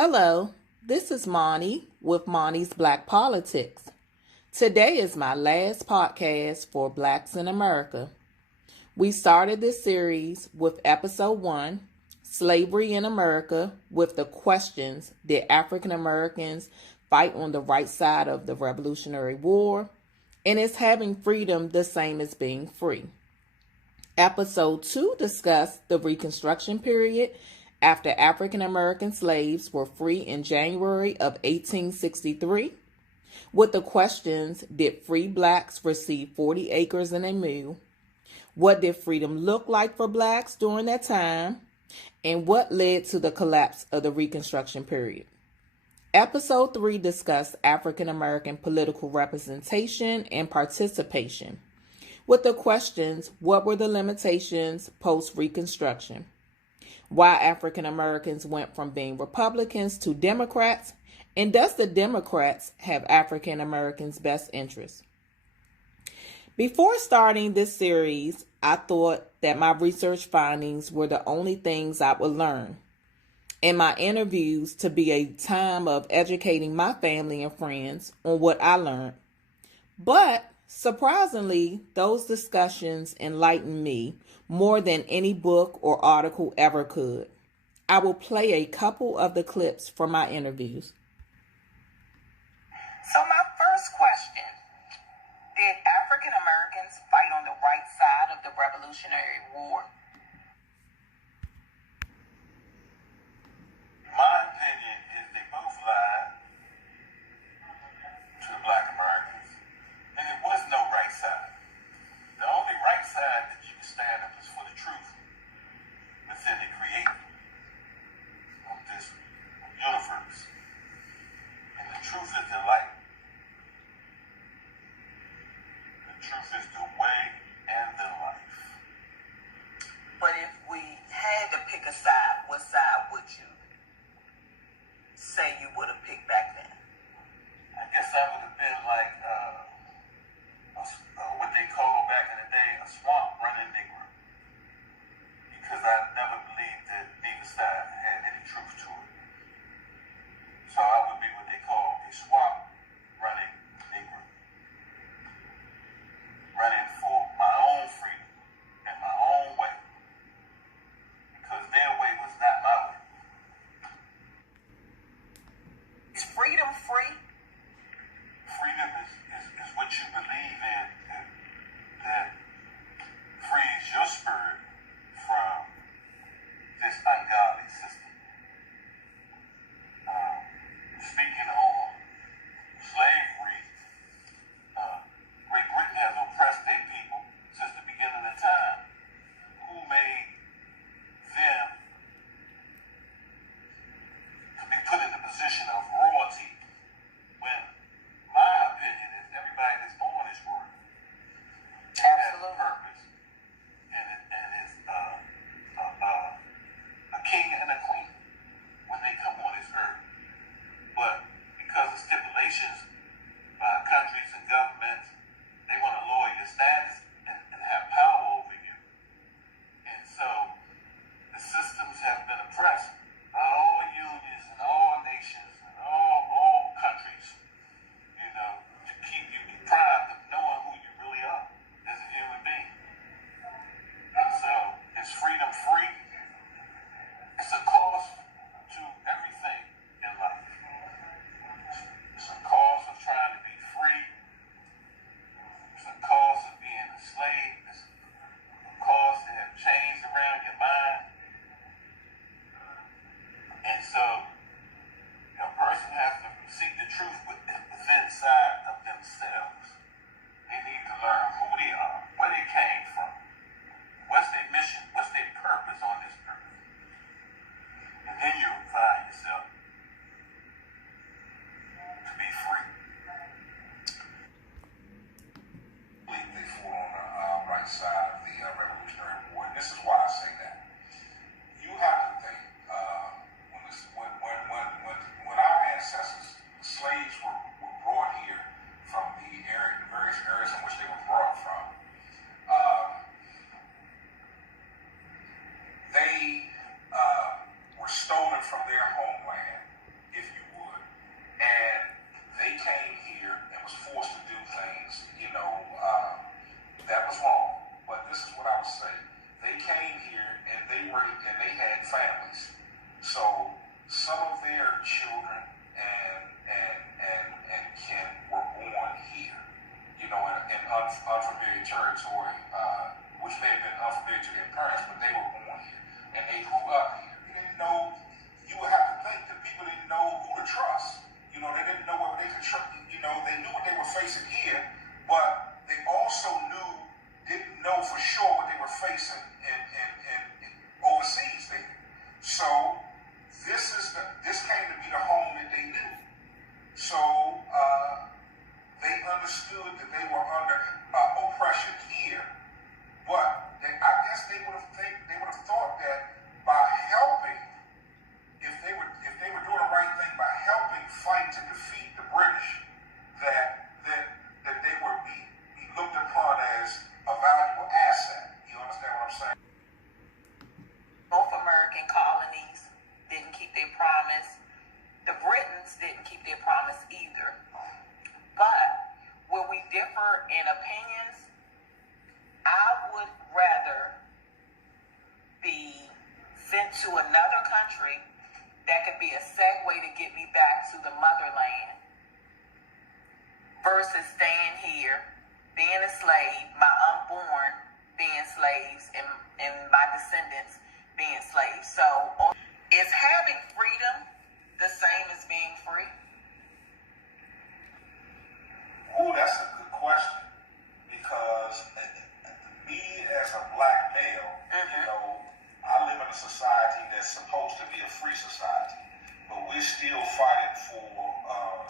Hello, this is Monty with Monty's Black Politics. Today is my last podcast for Blacks in America. We started this series with episode 1, Slavery in America, with the questions: did African Americans fight on the right side of the Revolutionary War? And is having freedom the same as being free? Episode 2 discussed the Reconstruction Period after African American slaves were free in January of 1863, with the questions: did free blacks receive 40 acres and a mule? What did freedom look like for blacks during that time? And what led to the collapse of the Reconstruction Period? Episode 3 discussed African American political representation and participation, with the questions: what were the limitations post-Reconstruction? Why African Americans went from being Republicans to Democrats, and does the Democrats have African Americans' best interests? Before starting this series, I thought that my research findings were the only things I would learn, and my interviews to be a time of educating my family and friends on what I learned. But surprisingly, those discussions enlightened me more than any book or article ever could. I will play a couple of the clips from my interviews. So my first question: did African Americans fight on the right side of the Revolutionary War? My opinion is they both lied to the Black Americans, and it was no right side. The only right side that you can stand up is for the truth within the Creator of this universe, and the truth is the light. The truth is the way and the life. But if we had to pick a side, what side would you say you would have picked back then? I guess I would have been like what they call back in the day a swamp running Negro, because I never believed that neither side had any truth to it. So I would be what they call a swamp running Negro, running for my own freedom and my own way, because their way was not my way. Is freedom free? Freedom is what you believe in, that frees your spirit from this ungodly system. Speaking on slavery, Great Britain has oppressed their people since the beginning of time. Who made them to be put in the position of royalty, when my opinion is everybody that's born is royal? Has a purpose, and is a king and a queen when they come on this earth. But because of stipulations by countries and governments, they want to lower your status and have power over you. And so the systems have been oppressed by all unions and all nations and all countries, to keep you deprived of knowing who you really are as a human being. And so, is freedom free? It's a cost to everything in life. It's a cost of trying to be free. It's a cost of being a slave. It's a cost to have chains around your mind. And so, a person has to seek the truth within inside of themselves. They need to learn who they are, where they came from, what's their mission, what's their purpose on this earth. And then you'll find yourself to be free. They fought on the right side of the Revolutionary War, and this is why I say that. You have to think, when our ancestors, slaves were brought here from the various areas in which they were brought from, they were stolen from their homeland they had families. So some of their children and kin were born here, in unfamiliar territory, which may have been unfamiliar to their parents, but they were born here and they grew up here. They didn't know. You would have to think that people didn't know who to trust. They didn't know whether they could trust. They knew what they were facing here, but they also didn't know for sure what they were facing in overseas there. So this came to be the home that they knew. So they understood that they were under oppression here, but I guess they would have thought that by helping, if they were doing the right thing by helping fight to defeat the British, that they would be looked upon as a valuable asset. You understand what I'm saying? Both American colonies didn't keep their promise. The Britons didn't keep their promise either. But where we differ in opinions, I would rather be sent to another country that could be a segue to get me back to the motherland versus staying here, being a slave, my unborn being slaves, and my descendants being slaves. So is having freedom the same as being free? Ooh, that's a good question. Because me as a black male, I live in a society that's supposed to be a free society, but we're still fighting for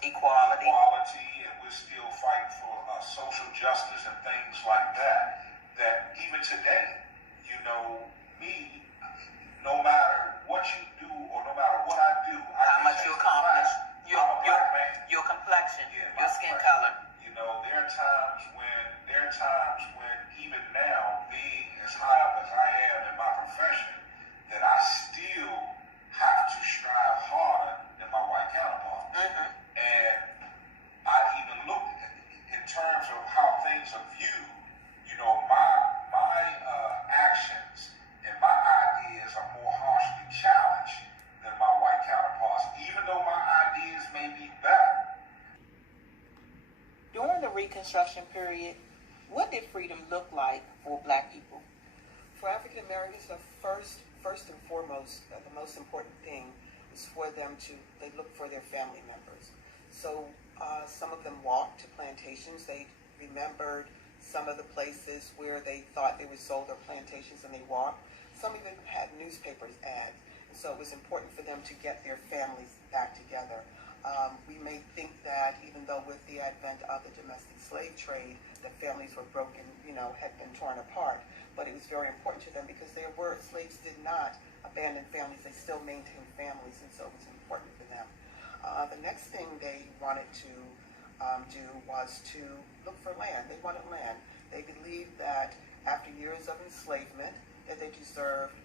equality, and we're still fighting for social justice and things like that. That even today, me, no matter what you do or no matter what I do, how much you accomplish, I'm a black man. Your complexion, Yeah, your skin color. There are times when even now, being as high up as I am in my profession, that I still have to strive harder than my white counterparts. And I even look at, in terms of how things are viewed, my actions and my ideas are more harshly challenged than my white counterparts, even though my ideas may be better. During the Reconstruction period, what did freedom look like for black people? For African Americans, the first and foremost, the most important thing was for them they looked for their family members. So some of them walked to plantations. They remembered some of the places where they thought they were sold their plantations, and they walked. Some of them had newspapers ads, and so it was important for them to get their families back together. We may think that even though with the advent of the domestic slave trade, the families were broken, had been torn apart, but it was very important to them because slaves did not abandon families. They still maintained families, and so it was important for them. The next thing they wanted to do was to look for land. They wanted land. They believed that after years of enslavement, that they deserved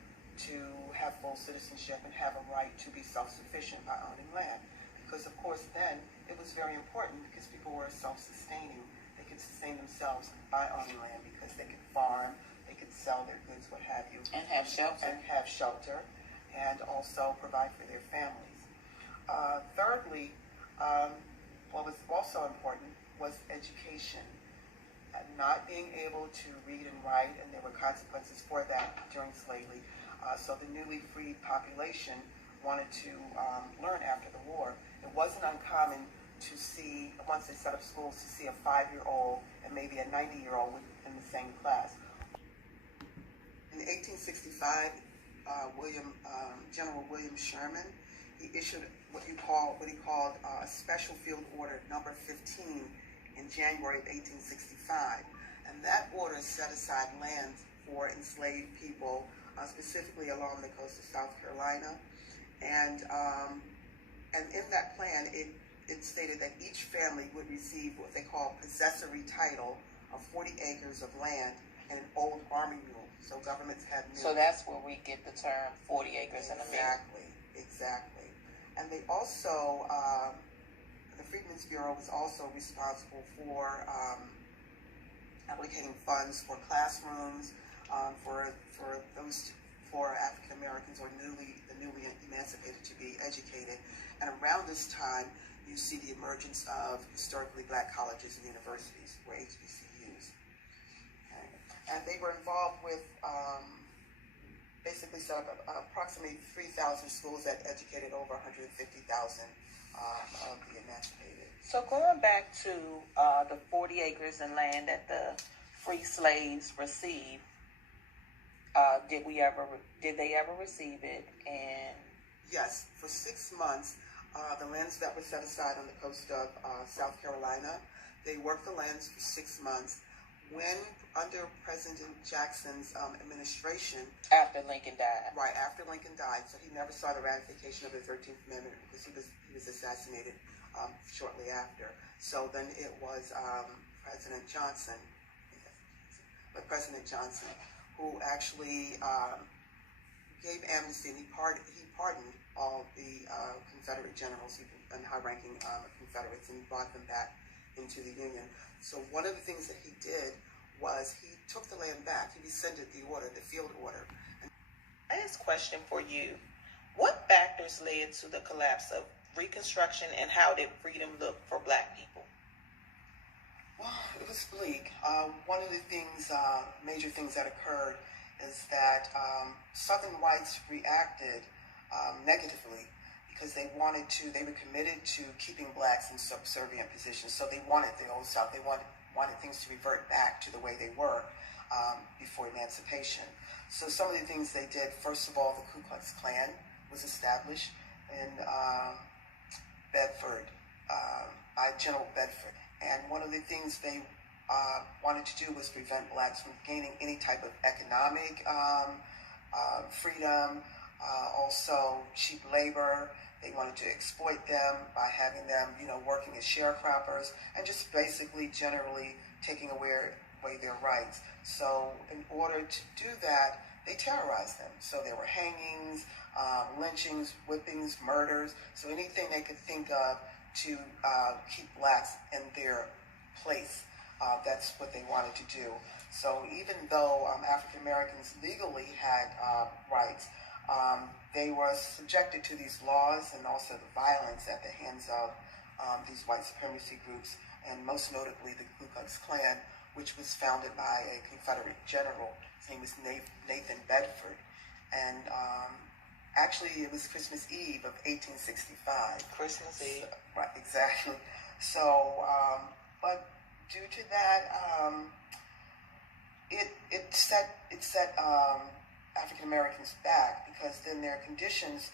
to have full citizenship and have a right to be self-sufficient by owning land. Because, of course, then it was very important because people were self-sustaining. They could sustain themselves by owning land because they could farm, they could sell their goods, what have you. And have shelter. And also provide for their families. Thirdly, what was also important was education. Not being able to read and write, and there were consequences for that during slavery. So the newly freed population wanted to learn after the war. It wasn't uncommon to see, once they set up schools, to see a 5-year-old and maybe a 90-year-old in the same class. In 1865, General William Sherman, he issued what he called a Special Field Order number 15 in January of 1865, and that order set aside land for enslaved people, specifically along the coast of South Carolina, and in that plan, it stated that each family would receive what they call possessory title of 40 acres of land and an old army mule. So governments had mules. So that's where we get the term 40 acres and a mule. Exactly. And they also, the Freedmen's Bureau was also responsible for allocating funds for classrooms, for African Americans or the newly emancipated to be educated. And around this time, you see the emergence of historically black colleges and universities, or HBCUs. Okay. And they were involved with basically set up approximately 3,000 schools that educated over 150,000 of the emancipated. So going back to the 40 acres in land that the free slaves received, did they ever receive it? And yes, for 6 months, the lands that were set aside on the coast of South Carolina, they worked the lands for 6 months. When under President Jackson's administration, after Lincoln died, right after Lincoln died, so he never saw the ratification of the 13th Amendment because he was assassinated shortly after. So then it was President Johnson who actually gave amnesty, and he pardoned all the Confederate generals and high-ranking Confederates, and he brought them back into the Union. So one of the things that he did was he took the land back. He rescinded the field order. Last question for you. What factors led to the collapse of Reconstruction, and how did freedom look for black people? Well, it was bleak. One of the things, major things that occurred is that Southern whites reacted negatively because they were committed to keeping blacks in subservient positions. So they wanted the old South. They wanted things to revert back to the way they were before emancipation. So some of the things they did, first of all, the Ku Klux Klan was established in Bedford, by General Bedford. And one of the things they wanted to do was prevent blacks from gaining any type of economic freedom, also cheap labor. They wanted to exploit them by having them, working as sharecroppers and just basically generally taking away their rights. So in order to do that, they terrorized them. So there were hangings, lynchings, whippings, murders. So anything they could think of to keep blacks in their place, that's what they wanted to do. So even though African Americans legally had rights, they were subjected to these laws and also the violence at the hands of these white supremacy groups, and most notably the Ku Klux Klan, which was founded by a Confederate general. His name was Nathan Bedford. And actually, it was Christmas Eve of 1865. Christmas Eve. So, right, exactly. So, but due to that, it set African Americans back, because then their conditions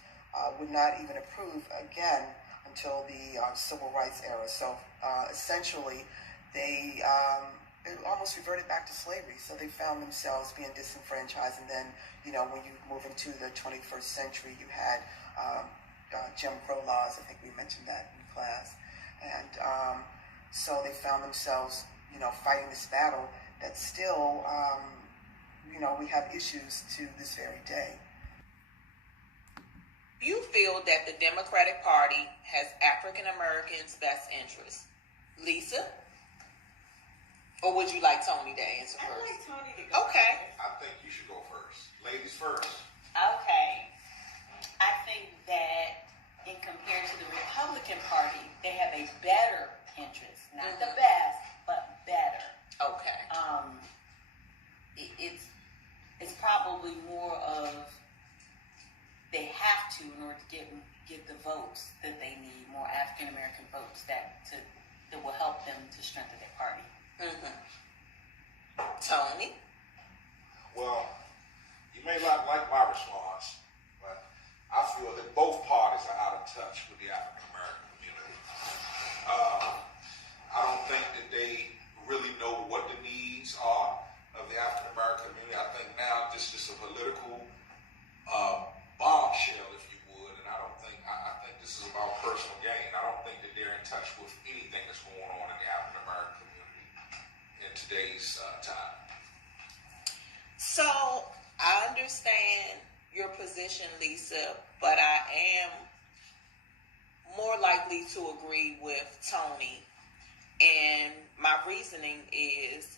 would not even improve again until the civil rights era. So essentially, they it almost reverted back to slavery. So they found themselves being disenfranchised. And then, when you move into the 21st century, you had Jim Crow laws. I think we mentioned that in class. And so they found themselves, fighting this battle that still, we have issues to this very day. You feel that the Democratic Party has African Americans' best interests. Lisa? Or would you like Tony to answer first? I'd like Tony to go. Okay. I think you should go first. Ladies first. Okay. I think that in compared to the Republican Party, they have a better interest. Not the best, but better. Okay. It's probably more of they have to in order to get the votes that they need, more African American votes that will help them to strengthen their party. Tony? Well, you may not like my response, but I feel that both parties are out of touch with the African American community. I don't think that they really know what the needs are of the African American community. I think now this is a political bombshell, if you would, and I think this is about personal gain. I don't think that they're in touch with anything that's going on in the African American community in today's time. So, I understand your position, Lisa, but I am more likely to agree with Tony. And my reasoning is,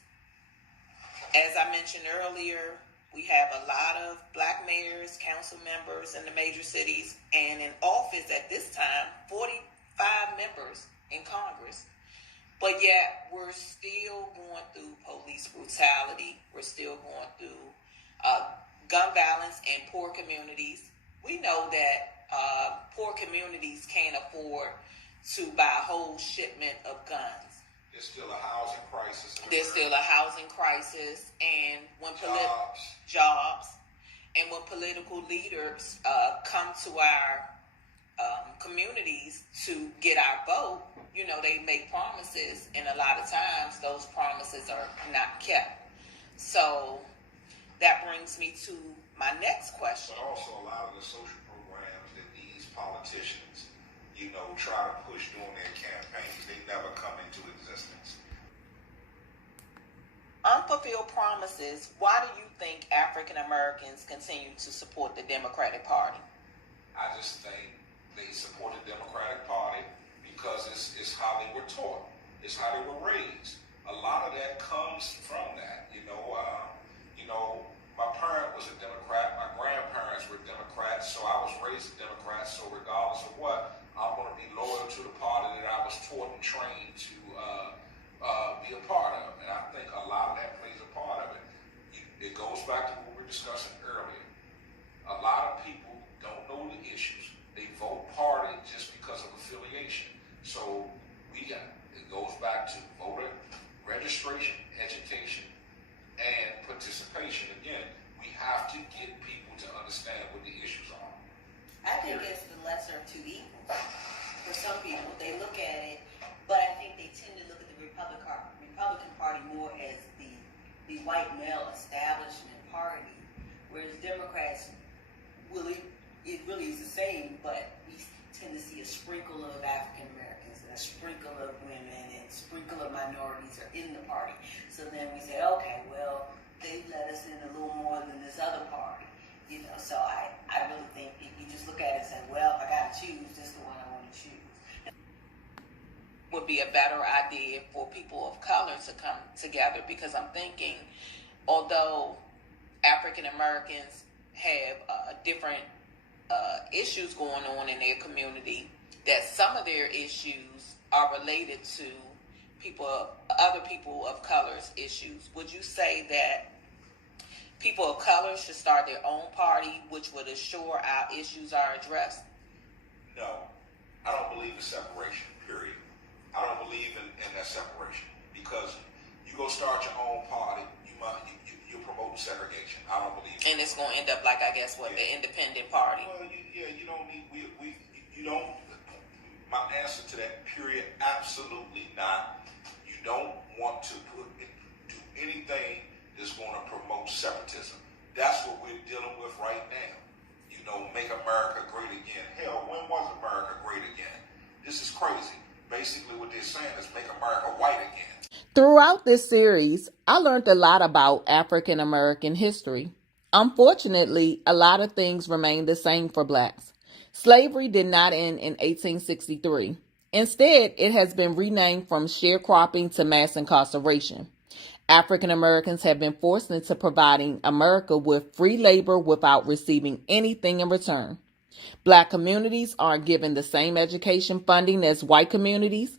as I mentioned earlier, We have a lot of black mayors, council members in the major cities, and in office at this time, 45 members in Congress. But yet, we're still going through police brutality. We're still going through gun violence in poor communities. We know that poor communities can't afford to buy a whole shipment of guns. There's still a housing crisis. There's still a housing crisis, and when jobs. And when political leaders come to our communities to get our vote, you know, they make promises, and a lot of times those promises are not kept. So that brings me to my next question. But also a lot of the social programs that these politicians, you know, try to push during their campaigns, they never come into existence. Unfulfilled promises. Why do you think African Americans continue to support the Democratic Party? I just think they support the Democratic Party because it's how they were taught. It's how they were raised. A lot of that comes from that. My parent was a Democrat. My grandparents were Democrats, so I was raised a Democrat. So regardless of what, I'm going to be loyal to the party that I was taught and trained to be a part of. And I think a lot of that plays a part of it. It goes back to what we were discussing earlier. A lot of people don't know the issues. They vote party just because of affiliation. So it goes back to voter registration, education, and participation. Again, we have to get people to understand what the issues are. I think it's the lesser of two evils. For some people, they look at it, but I think they tend to look at the Republican Party more as the white male establishment party, whereas Democrats, it really is the same, but we tend to see a sprinkle of African Americans and a sprinkle of women and a sprinkle of minorities are in the party. So then we say, okay, well, they let us in a little more than this other party. So I really think you just look at it and say, well, if I got to choose, this is the one I want to choose. Would be a better idea for people of color to come together, because I'm thinking, although African Americans have different issues going on in their community, that some of their issues are related to other people of color's issues. Would you say that people of color should start their own party, which would assure our issues are addressed? No, I don't believe in separation, period. I don't believe in that separation, because you go start your own party, you're promoting segregation. I don't believe in And it's going to end up like, I guess, the independent party. Well, you don't need, you don't, my answer to that, period, absolutely not. You don't want to do anything that's going to promote separatism. That's what we're dealing with right now. Make America great again. Hell, when was America great again? This is crazy. Basically what they're saying is make America white again. Throughout this series, I learned a lot about African American history. Unfortunately, a lot of things remain the same for blacks. Slavery did not end in 1863. Instead, it has been renamed from sharecropping to mass incarceration. African Americans have been forced into providing America with free labor without receiving anything in return. Black communities aren't given the same education funding as white communities.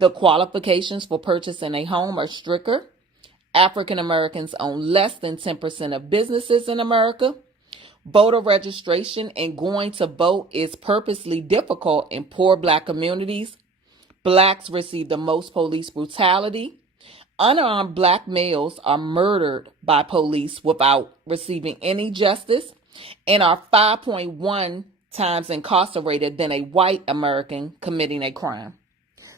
The qualifications for purchasing a home are stricter. African Americans own less than 10% of businesses in America. Voter registration and going to vote is purposely difficult in poor black communities. Blacks receive the most police brutality. Unarmed black males are murdered by police without receiving any justice and are 5.1 times incarcerated than a white American committing a crime.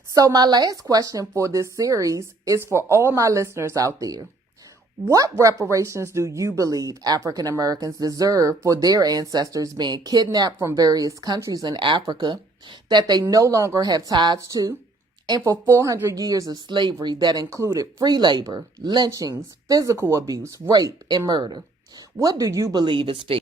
So my last question for this series is for all my listeners out there. What reparations do you believe African Americans deserve for their ancestors being kidnapped from various countries in Africa that they no longer have ties to, and for 400 years of slavery that included free labor, lynchings, physical abuse, rape, and murder? What do you believe is fair?